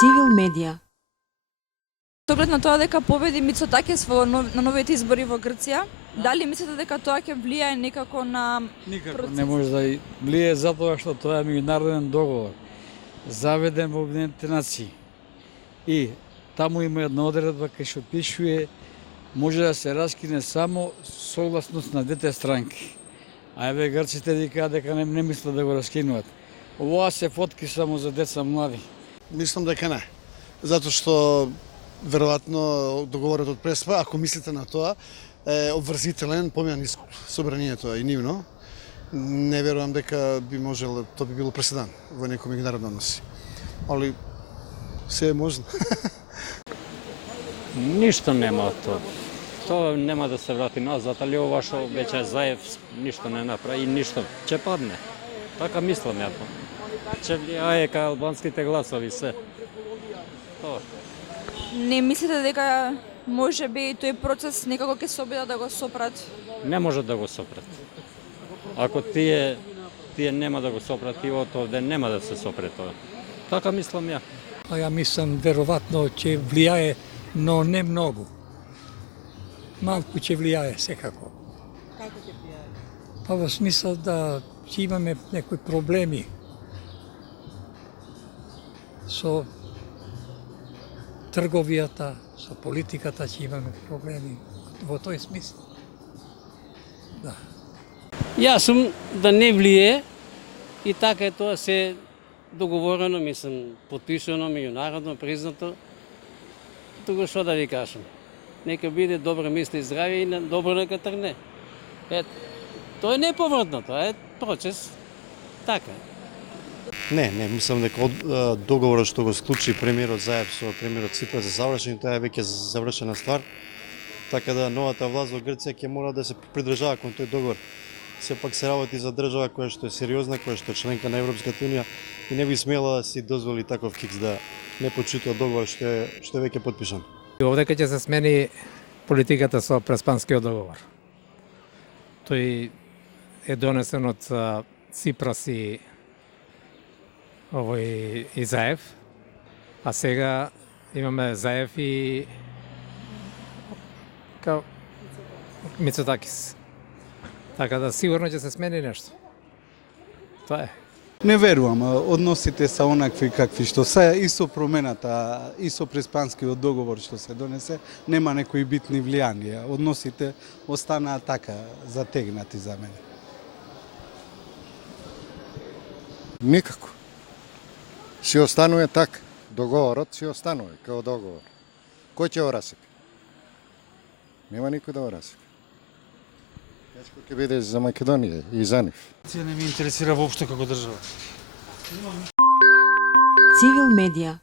Цивил медија. Со оглед на тоа дека победи Мицотакис на новите избори во Грција, дали мислите дека тоа ќе влијае некако на Никако не може да влијае затоа што тоа е меѓународен договор заведен во Обединетите нации. И таму има една одредба кај што пишува може да се раскине само согласност на двете странки. А еве грците викаат дека не мислат да го раскинуваат. Ова се фотки само за деца млади. Мислам дека не. Затоа што веројатно договорот од Преспа, ако мислите на тоа, е обврзителен, помина низ собранието и нивно. Не верувам дека би можел, тоа би било преседан во некој меѓународни односи. Али се е можно. Ништо нема од тоа. Тоа нема да се врати назад, али ова што веќе Заев ништо не направи и ништо ќе падне. Така мислам ја. Ќе влијае кај албанските гласови се. Тоа. Не мислите дека може би тој процес некако ќе се обидат да го сопрат? Не може да го сопрат. Ако тие нема да го сопрат, тивото овде нема да се сопре тоа. Така мислам ја. Ја мислам веројатно ќе влијае, но не многу. Малку ќе влијае секако. Како ќе влијае? Па во смисла да ќе имаме некои проблеми со трговијата, со политиката ќе имаме проблеми во тој смисла. Да. Јас сум да не влие и така е тоа се договорено, мислам, потпишано, меѓународно признато. Туку што да ви кажам? Нека биде добро мисли и здравје и добро нека тргне. Тоа е неповратно, тоа е процес. Така. Не, мислам дека договорот што го склучи премиерот Заев со премиерот Ципрас за завршен, тоа е веќе завршена ствар. Така да новата власт во Грција ќе мора да се придржава кон тој договор. Сепак се работи за држава која што е сериозна, која што е членка на Европската унија и не би смела да си дозволи таков кикс да не почитува договор што е веќе потпишан. Овде ќе се смени политиката со Преспанскиот договор. Тој е донесен од Ципрас и и Заев, а сега имаме Заев и Мицотакис. Така да сигурно ќе се смени нешто. Тоа е. Не верувам, односите се онакви какви што се и со промената, и со Преспанскиот договор што се донесе, нема некои битни влијанија. Односите останаа така затегнати за мене. Никако. Си останува така. Договорот си останува као договор. Кој ќе го расипи? Нема никој да го расипи. Тешко ќе биде за Македонија и за нив. Не ми интересира воопшто како држава. Цивил медија.